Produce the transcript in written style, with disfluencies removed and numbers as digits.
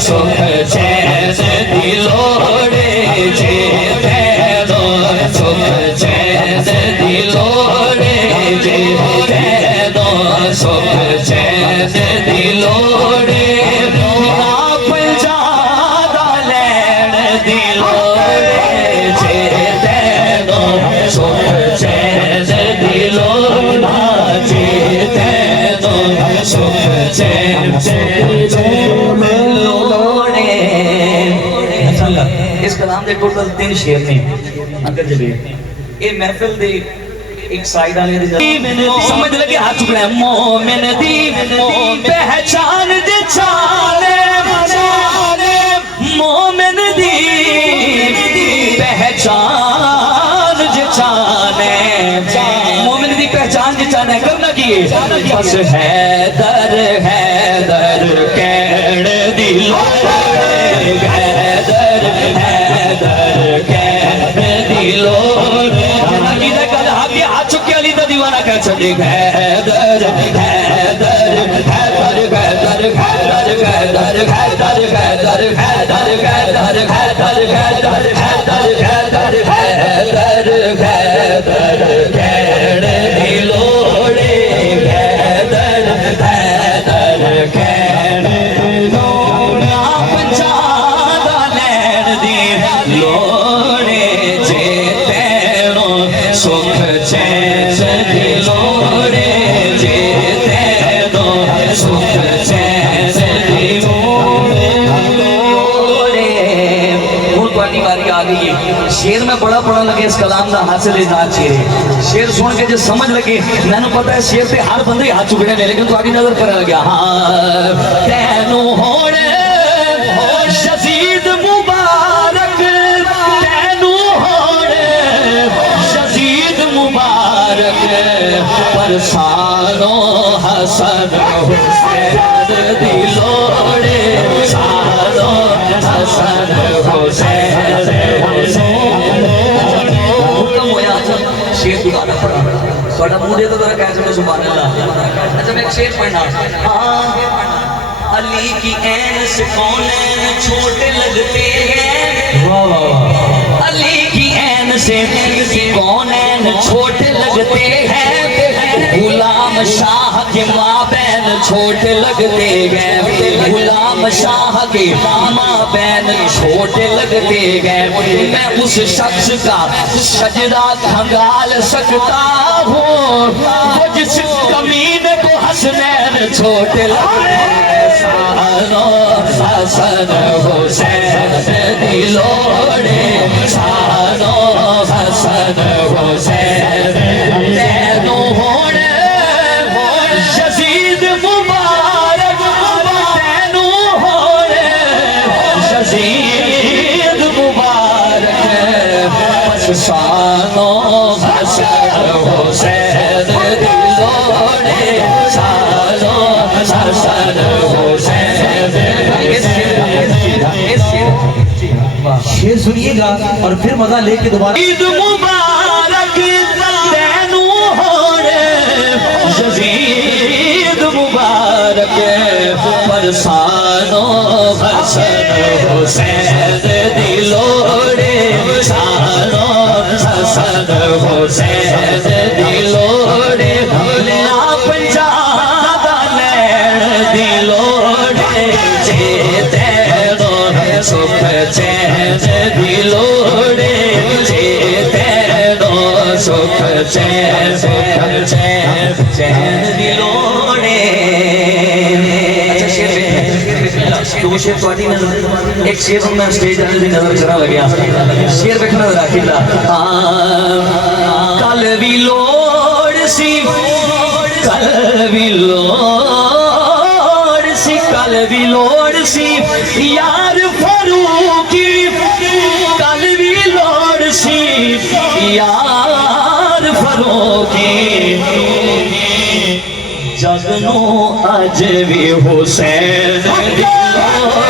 سکھ چین دی لوڑے جے دے دو سکھ چین دی لوڑے جے دے دو سکھ چین دی لوڑے آپ جادہ لین دی لوڑے جے دے دو سکھ چین دی لوڑا جے دے دو سکھ چین اس کلام دے ٹوٹل 3 شعر نے اگر جبے اے محفل دے ایک سائیڈ آنے دی سمجھ لگے ہاتھ چکڑے مومن دی پہچان دے چانے مومن دی پہچان دے چانے مومن دی پہچان دے چانے کرنا کیے بس حیدر حیدر کہڑ دی لوڑے حیدر حیدر کہڑ دی لوڑے علی دا کل آگے ہاتھ چکے علی دا دیوانہ کہہ چلے حیدر حیدر حیدر حیدر حیدر حیدر حیدر حیدر حیدر حیدر حیدر حیدر حیدر حیدر حیدر کہڑ دی لوڑے حیدر حیدر کہڑ لوڑے آپ جادہ لین دی لوڑے جے تیروں سکھ چین دی لوڑے جے تیروں سکھ چین دی لوڑے ہوں تواڈی باری آ گئی ہے شعر میں بڑا پڑھن لگے اس کلام دا حاصل اظہار چاہیے شعر سن کے جو سمجھ لگے میں نے پتا ہے شعر پہ ہر بندے ہاتھ چکنے نے لیکن تواڈی نظر پر لگیا ہاں تینوں ہوڑے یزید مبارک تینوں ہوڑے یزید مبارک پرسانو حسن حسین دی لوڑے سانو حسن حسین حکم ہویا شیر دوبارہ پڑھا تھوڑا منہ دے تو ذرا کہہ چلو سبحان اللہ اچھا میں ایک شیر پڑھنا علی کی عین سے کونین چھوٹے لگتے ہیں علی کی عین سے کونین چھوٹے لگتے ہیں غلام شاہ کے مابین چھوٹے لگتے ہیں غلام شاہ کے مابین چھوٹے لگتے ہیں میں اس شخص کا سجدہ کھنگال سکتا ہوں وہ جس کمینے کو حسنین چھوٹے لگتے ہیں سانو حسن حسین دی لوڑے سانو حسن حسین تینوں ہوڑے یزید مبارک تینوں ہوڑے یزید مبارک پس سانو حسن حسین دی لوڑے سانو حسن شیر سنیے گا اور پھر مزہ لے کے دوبارہ عید مبارک تینوں ہوڑے یزید مبارک پرسانو حسن حسین دی لوڑے سانو حسن حسین دی لوڑے آپ جادہ لین دی لوڑے جے تینوں سکھ چین دی لوڑے جے تینوں سکھ چین دی لوڑے اچھا شیر دو شیر تواڈی نظر ایک شیر میں سٹیج تے نظر کرا لگیا شیر ویکھنا راکھیلا کل وی لوڑ سی کل وی لوڑ سی کل وی لوڑ سی یار فاروقی کل وی لوڑ سی یار فاروقی جگ نو اج وی حسین دی لوڑ